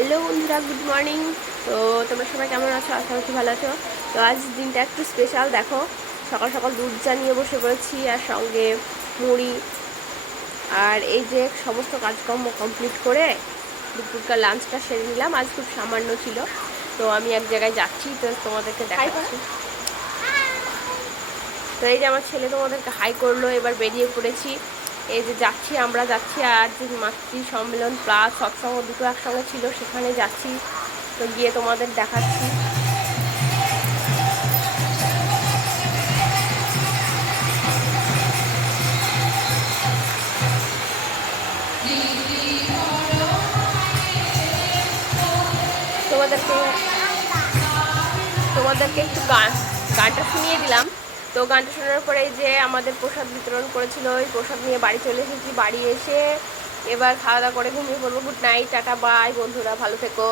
Hello বন্ধুরা good morning. তো তোমরা সবাই কেমন আছো? আশা করছি ভালো আছো। তো আজ দিনটা একটু স্পেশাল দেখো সকাল সকাল দুধ চা নিয়ে বসে পড়েছি আর সঙ্গে মুড়ি আর এই যে সমস্ত কাজকর্ম কমপ্লিট করে দুপুরকার লাঞ্চটা সেরে নিলাম। আজ খুব সামান্য ছিল তো আমি এক জায়গায় যাচ্ছি তো তোমাদেরকে দেখাচ্ছি। তো এই যে আমার ছেলে তোমাদেরকে হাই করল এবার বেরিয়ে পড়েছি। এই যে যাচ্ছি, আমরা যাচ্ছি আর যে মাতৃ সম্মেলন প্লাস সৎসঙ্গ দুটো একসঙ্গে ছিল, সেখানে যাচ্ছি। তো গিয়ে তোমাদের দেখাচ্ছি। তোমাদেরকে তোমাদেরকে একটু গান গানটা শুনিয়ে দিলাম। তো গানটা শোনার পরে যে আমাদের প্রসাদ বিতরণ করেছিল, ওই প্রসাদ নিয়ে বাড়ি চলে এসেছি। বাড়ি এসে এবার খাওয়া দাওয়া করে ঘুমিয়ে পড়ব। গুড নাইট টাটা বাই বন্ধুরা, ভালো থেকো।